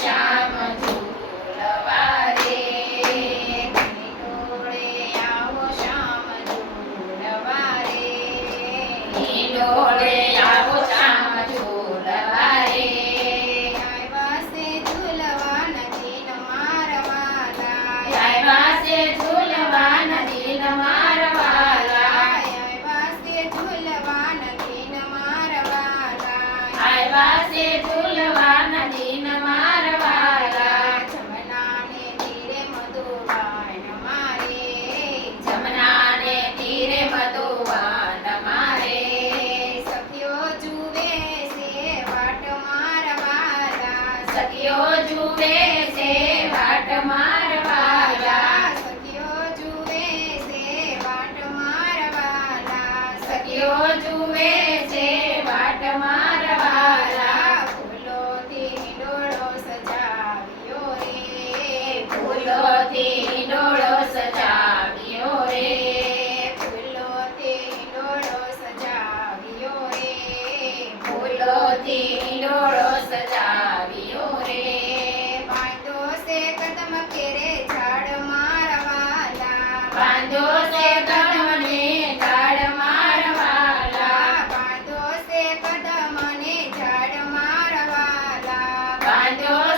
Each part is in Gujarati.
શામ સખીઓ જુએ છે, વાટ મારવાલા સખીઓ જુએ છે, વાટ મારવાલા સખીઓ જુએ છે, વાટ માર બાંધો સે કદમને ઝાડ મારવાલા. બાંધો સે કદમને ઝાડ મારવાલા. બાંધો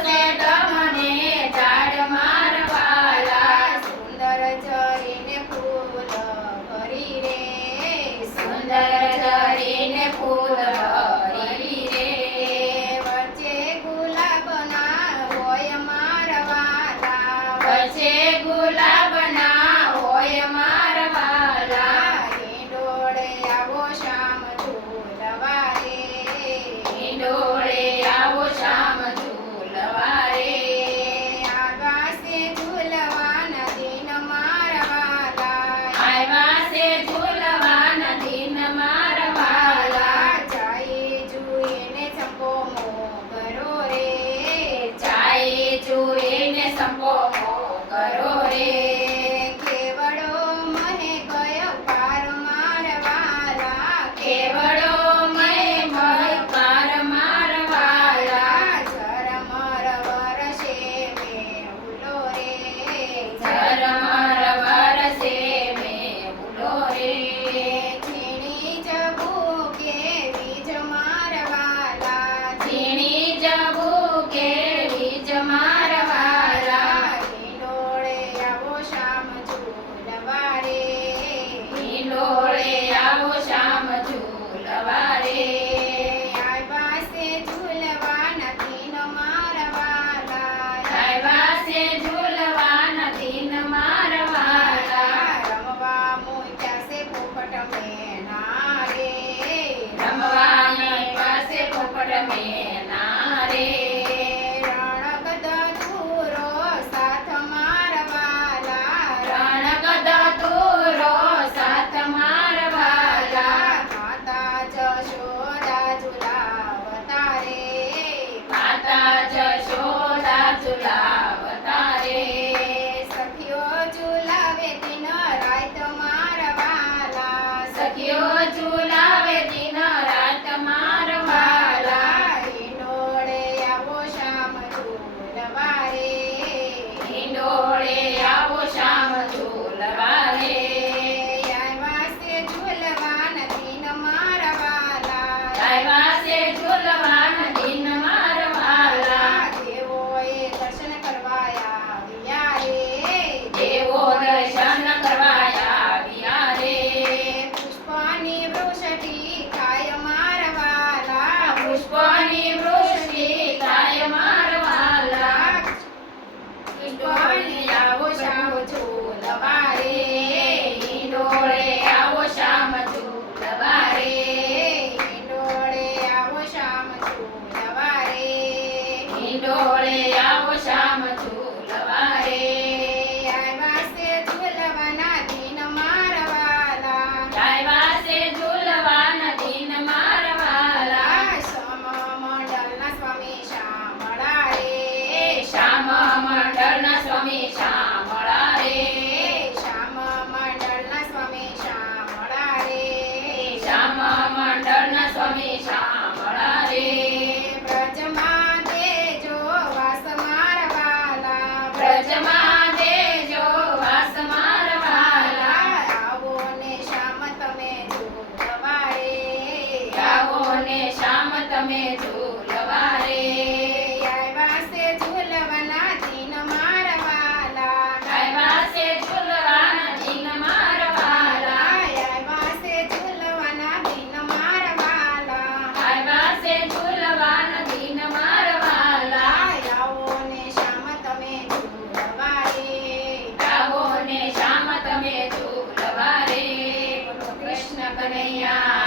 રમવા પાસે પોપટ મેના You're Signore. તમે ઝૂલવા રે આવ્યા છે ઝૂલવાના જીન મારવાલા. આવ્યા છે ઝૂલવાના જીન મારવાલા. આવ્યા છે ઝૂલવાના કૃષ્ણ કનૈયા.